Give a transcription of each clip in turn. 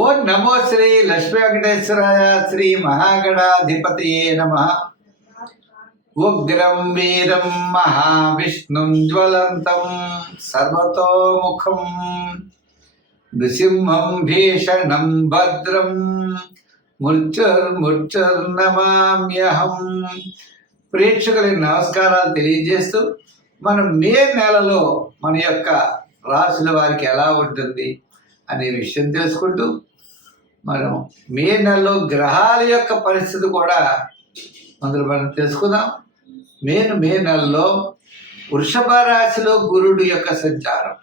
ఓం నమో శ్రీ లక్ష్మీ వెంకటేశ్వరాయ శ్రీ మహాగణాధిపతయే నమః. ఉగ్రం వీరం మహావిష్ణుం జ్వలంతం సర్వతోముఖం నృసింహం భీషణం భద్రం మృత్యుర్నమామ్యహం. ప్రేక్షకులకి నమస్కారాలు తెలియజేస్తూ మనం మే నెలలో మన యొక్క రాశుల వారికి ఎలా ఉంటుంది అనే విషయం తెలుసుకుంటూ మనం మే నెలలో గ్రహాల యొక్క పరిస్థితి కూడా మనం తెలుసుకుందాం. మే నెలలో వృషభ రాశిలో గురుడు యొక్క సంచారం,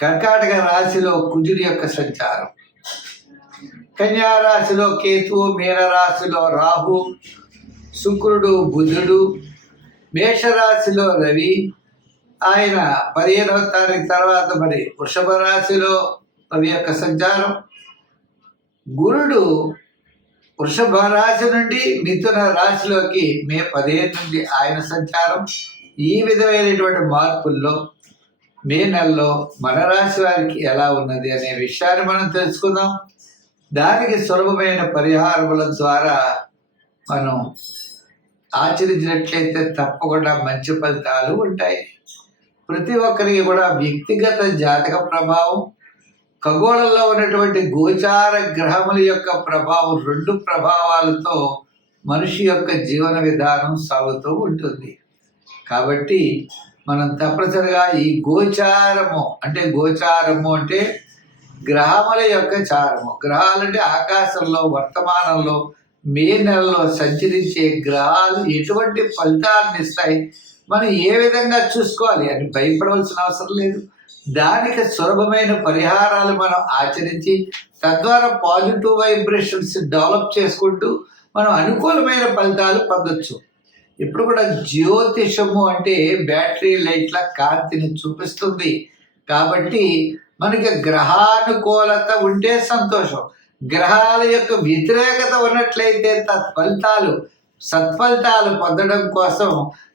కర్కాటక రాశిలో కుజుడి యొక్క సంచారం, కన్యా రాశిలో కేతువు, మీన రాశిలో రాహు, శుక్రుడు, బుధుడు, మేషరాశిలో రవి. ఆయన 15వ తారీఖు తర్వాత మరి వృషభ రాశిలో రవి యొక్క సంచారం. గురుడు వృషభ రాశి నుండి మిథున రాశిలోకి మే 15 నుండి ఆయన సంచారం. ఈ విధమైనటువంటి మార్పుల్లో మే నెలలో మన రాశి వారికి ఎలా ఉన్నది అనే విషయాన్ని మనం తెలుసుకుందాం. దానికి సులభమైన పరిహారముల ద్వారా మనం ఆచరించినట్లయితే తప్పకుండా మంచి ఫలితాలు ఉంటాయి. ప్రతి ఒక్కరికి కూడా వ్యక్తిగత జాతక ప్రభావం, ఖగోళంలో ఉన్నటువంటి గోచార గ్రహముల యొక్క ప్రభావం, 2 ప్రభావాలతో మనిషి యొక్క జీవన విధానం సాగుతూ ఉంటుంది. కాబట్టి మనం తప్పనిసరిగా ఈ గోచారము అంటే గ్రహముల యొక్క చారము. గ్రహాలంటే ఆకాశంలో వర్తమానంలో మే నెలలో సంచరించే గ్రహాలు ఎటువంటి ఫలితాలను ఇస్తాయి, మనం ఏ విధంగా చూసుకోవాలి అని భయపడవలసిన అవసరం లేదు. దానికి సులభమైన పరిహారాలు మనం ఆచరించి తద్వారా పాజిటివ్ వైబ్రేషన్స్ డెవలప్ చేసుకుంటూ మనం అనుకూలమైన ఫలితాలు పొందొచ్చు. ఇప్పుడు కూడా జ్యోతిషము అంటే బ్యాటరీ లైట్ల కాంతిని చూపిస్తుంది. కాబట్టి మనకి గ్రహానుకూలత ఉంటే సంతోషం, గ్రహాల యొక్క వ్యతిరేకత ఉన్నట్లయితే సత్ఫలితాలు పొందడం కోసం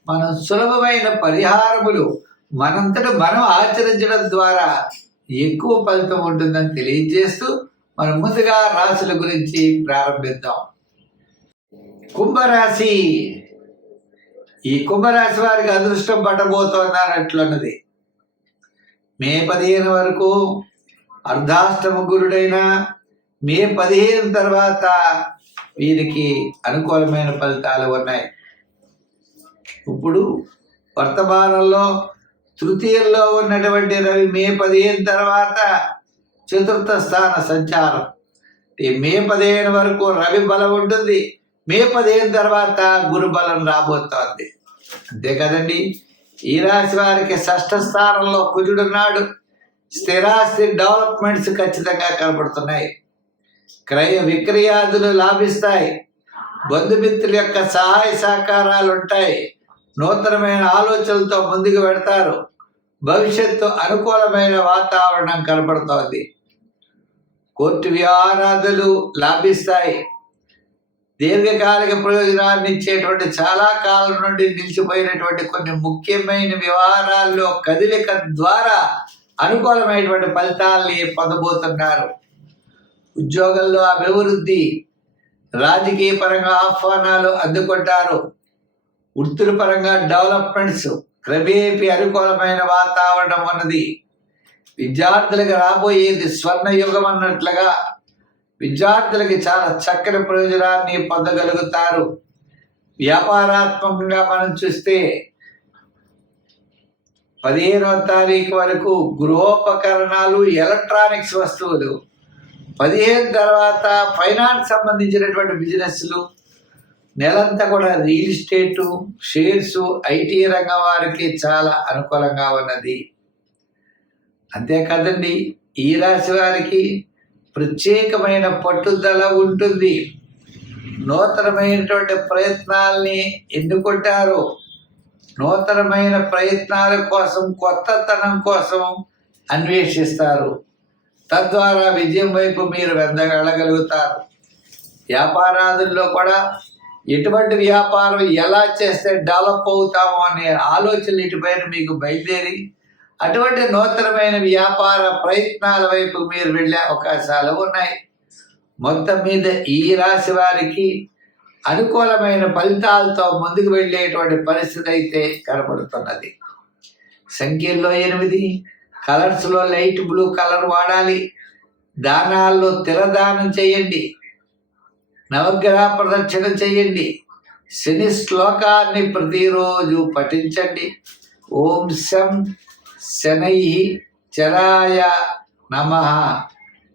మనం సులభమైన పరిహారములు మనంతట మనం ఆచరించడం ద్వారా ఎక్కువ ఫలితం ఉంటుందని తెలియజేస్తూ మనం ముందుగా రాశుల గురించి ప్రారంభిద్దాం. కుంభరాశి. ఈ కుంభరాశి వారికి అదృష్టం పట్టబోతోందన్నట్లున్నది. మే 15 వరకు అర్ధాష్టమ గురుడైన మే 15 తర్వాత వీరికి అనుకూలమైన ఫలితాలు ఉన్నాయి. ఇప్పుడు వర్తమానంలో తృతీయంలో ఉన్నటువంటి రవి మే 15 తర్వాత చతుర్థ స్థాన సంచారం. మే 15 వరకు రవి బలం ఉంటుంది. మే 15 తర్వాత గురు బలం రాబోతోంది. అంతే కదండి. ఈ రాశి వారికి 6వ స్థానంలో కుజుడున్నాడు. స్థిరాస్తి డెవలప్మెంట్స్ ఖచ్చితంగా కనబడుతున్నాయి. క్రయ విక్రయాదులు లాభిస్తాయి. బంధుమిత్రుల యొక్క సహాయ సహకారాలు ఉంటాయి. నూతనమైన ఆలోచనలతో ముందుకు పెడతారు. భవిష్యత్తు అనుకూలమైన వాతావరణం కనబడుతోంది. కోర్టు వ్యవహారాదులు లాభిస్తాయి. దీర్ఘకాలిక ప్రయోజనాన్ని ఇచ్చేటువంటి చాలా కాలం నుండి నిలిచిపోయినటువంటి కొన్ని ముఖ్యమైన వ్యవహారాల్లో కదలిక ద్వారా అనుకూలమైనటువంటి ఫలితాలని పొందబోతున్నారు. ఉద్యోగంలో అభివృద్ధి, రాజకీయ పరంగా ఆహ్వానాలు అందుకుంటారు. వృత్తిపరంగా డెవలప్మెంట్స్, క్రమేపీ అనుకూలమైన వాతావరణం ఉన్నది. విద్యార్థులకు రాబోయేది స్వర్ణ యుగం అన్నట్లుగా విద్యార్థులకి చాలా చక్కని ప్రయోజనాన్ని పొందగలుగుతారు. వ్యాపారాత్మకంగా మనం చూస్తే 15వ తారీఖు వరకు గృహోపకరణాలు, ఎలక్ట్రానిక్స్ వస్తువులు, 15 తర్వాత ఫైనాన్స్ సంబంధించినటువంటి బిజినెస్లు, నెలంతా కూడా రియల్ ఎస్టేటు, షేర్స్, ఐటీ రంగం వారికి చాలా అనుకూలంగా ఉన్నది. అంతేకాదండి, ఈ రాశి వారికి ప్రత్యేకమైన పట్టుదల ఉంటుంది. నూతనమైనటువంటి ప్రయత్నాల్ని ఎన్నుకుంటారు. నూతనమైన ప్రయత్నాల కోసం, కొత్తతనం కోసం అన్వేషిస్తారు. తద్వారా విజయం వైపు మీరు వెళ్ళగలుగుతారు. వ్యాపారాదుల్లో కూడా ఎటువంటి వ్యాపారం ఎలా చేస్తే డెవలప్ అవుతామో అనే ఆలోచనలు ఇటుపైన మీకు బయలుదేరి అటువంటి నూతనమైన వ్యాపార ప్రయత్నాల వైపు మీరు వెళ్ళే అవకాశాలు ఉన్నాయి. మొత్తం మీద ఈ రాశి వారికి అనుకూలమైన ఫలితాలతో ముందుకు వెళ్ళేటువంటి పరిస్థితి అయితే కనబడుతున్నది. సంఖ్యల్లో 8, కలర్స్లో లైట్ బ్లూ కలర్ వాడాలి. దానాల్లో తిలదానం చేయండి. నవగ్రహ ప్రదక్షిణ చేయండి. శని శ్లోకాన్ని ప్రతిరోజు పఠించండి. ఓం శం శనై చరాయ నమః.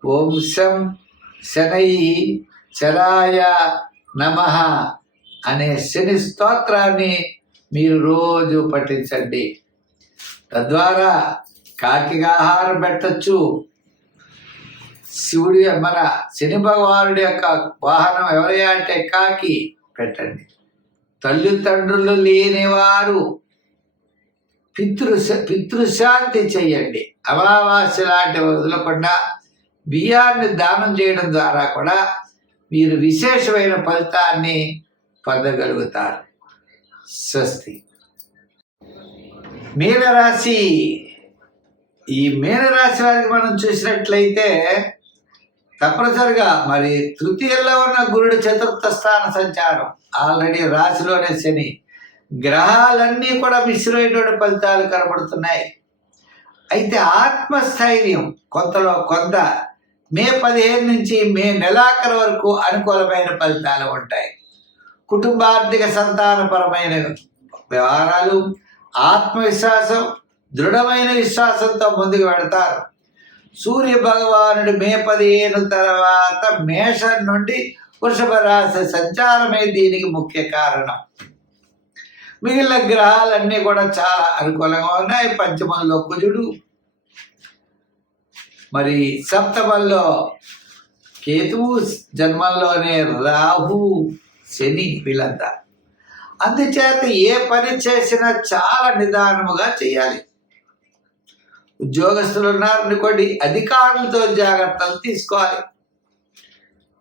ఓం శం శనై చరాయ నమః అనే శని స్తోత్రాన్ని మీరు రోజు పఠించండి. తద్వారా కాకికి ఆహారం పెట్టచ్చు. శివుడి మన శని భగవానుడి యొక్క వాహనం ఎవరయ్యా అంటే కాకి పెట్టండి. తల్లిదండ్రులు లేనివారు పితృశాంతి చెయ్యండి. అమావాస్య లాంటి వదలకుండా బియ్యాన్ని దానం చేయడం ద్వారా కూడా మీరు విశేషమైన ఫలితాన్ని పొందగలుగుతారు. స్వస్తి. మీనరాశి. ఈ మీనరాశి వారికి మనం చూసినట్లయితే తప్పనిసరిగా మరి తృతీయంలో ఉన్న గురుడు చతుర్థ స్థాన సంచారం, ఆల్రెడీ రాశిలోనే శని, గ్రహాలన్నీ కూడా మిశ్రమైనటువంటి ఫలితాలు కనబడుతున్నాయి. అయితే ఆత్మస్థైర్యం కొంతలో కొంత మే 15 నుంచి మే నెలాఖరు వరకు అనుకూలమైన ఫలితాలు ఉంటాయి. కుటుంబార్థిక సంతానపరమైన వ్యవహారాలు, ఆత్మవిశ్వాసం, దృఢమైన విశ్వాసంతో ముందుకు వెడతారు. సూర్య భగవానుడు మే 15 తర్వాత మేషం నుండి వృషభ రాశి సంచారమే దీనికి ముఖ్య కారణం. మిగిలిన గ్రహాలన్నీ కూడా చాలా అనుకూలంగా ఉన్నాయి. పంచమంలో కుజుడు, మరి సప్తమంలో కేతువు, జన్మంలోనే రాహు, శని, వీళ్ళంతా. అందుచేత ఏ పని చేసినా చాలా నిదానముగా చేయాలి. ఉద్యోగస్తులు ఉన్నారనుకోండి, అధికారులతో జాగ్రత్తలు తీసుకోవాలి.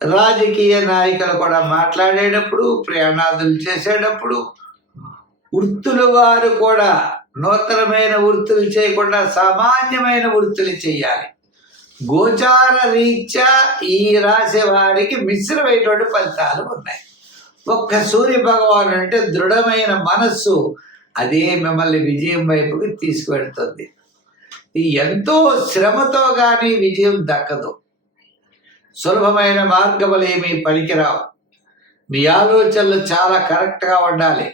రాజకీయ నాయకులు కూడా మాట్లాడేటప్పుడు, ప్రయాణాదులు చేసేటప్పుడు, వృత్తుల వారు కూడా నూతనమైన వృత్తులు చేయకుండా సామాన్యమైన వృత్తులు చేయాలి. గోచార రీత్యా ఈ రాశి వారికి మిశ్రమైనటువంటి ఫలితాలు ఉన్నాయి. ఒక్క సూర్య భగవాను అంటే దృఢమైన మనస్సు, అదే మిమ్మల్ని విజయం వైపుకి తీసుకువెడుతుంది. ఎంతో శ్రమతో కానీ విజయం దక్కదు. సులభమైన మార్గములు ఏమీ పనికిరావు. మీ ఆలోచనలు చాలా కరెక్ట్గా ఉండాలి.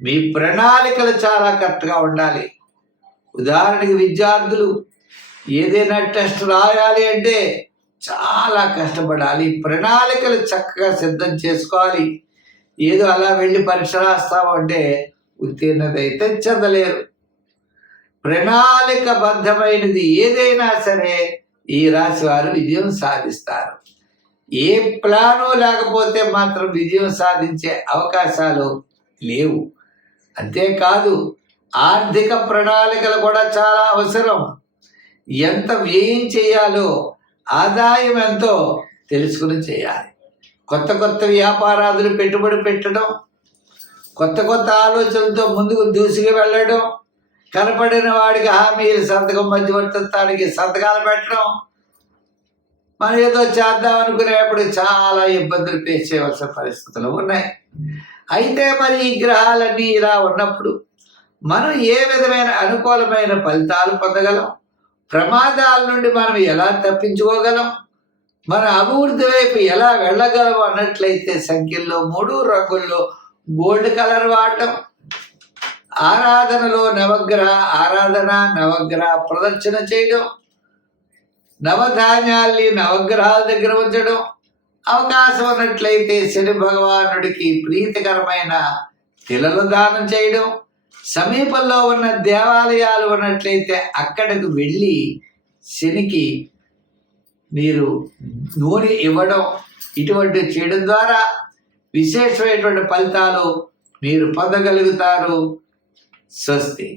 మీ ప్రణాళికలు చాలా కరెక్ట్గా ఉండాలి. ఉదాహరణకి విద్యార్థులు ఏదైనా టెస్ట్ రాయాలి అంటే చాలా కష్టపడాలి. ప్రణాళికలు చక్కగా సిద్ధం చేసుకోవాలి. ఏదో అలా వెళ్ళి పరీక్ష రాస్తామంటే ఉత్తీర్ణత అయితే చెందలేరు. ప్రణాళికబద్ధమైనది ఏదైనా సరే ఈ రాశి వారు విజయం సాధిస్తారు. ఏ ప్లాను లేకపోతే మాత్రం విజయం సాధించే అవకాశాలు లేవు. అంతేకాదు, ఆర్థిక ప్రణాళికలు కూడా చాలా అవసరం. ఎంత వ్యయం చేయాలో, ఆదాయం ఎంతో తెలుసుకుని చేయాలి. కొత్త కొత్త వ్యాపారాదులు పెట్టుబడి పెట్టడం, కొత్త కొత్త ఆలోచనలతో ముందుకు దూసుకు వెళ్ళడం, కనపడిన వాడికి హామీలు సంతకం మధ్యవర్తిత్వానికి సంతకాలు పెట్టడం, మనం ఏదో చేద్దాం అనుకునేప్పుడు చాలా ఇబ్బందులు ఫేస్ చేయవలసిన పరిస్థితులు ఉన్నాయి. అయితే మరి ఈ గ్రహాలన్నీ ఇలా ఉన్నప్పుడు మనం ఏ విధమైన అనుకూలమైన ఫలితాలు పొందగలం? ప్రమాదాల నుండి మనం ఎలా తప్పించుకోగలం? మన అభివృద్ధి వైపు ఎలా వెళ్ళగలం అన్నట్లయితే సంఖ్యల్లో 3, రంగుల్లో గోల్డ్ కలర్ వాడటం, ఆరాధనలో నవగ్రహ ఆరాధన, నవగ్రహ ప్రదక్షిణ చేయడం, నవధాన్యాల్ని నవగ్రహాల దగ్గర ఉంచడం, అవకాశం ఉన్నట్లయితే శని భగవానుడికి ప్రీతికరమైన తిలలు దానం చేయడం, సమీపంలో ఉన్న దేవాలయాలు ఉన్నట్లయితే అక్కడికి వెళ్ళి శనికి మీరు నూనె ఇవ్వడం, ఇటువంటి చేయడం ద్వారా విశేషమైనటువంటి ఫలితాలు మీరు పొందగలుగుతారు. స్వస్తి.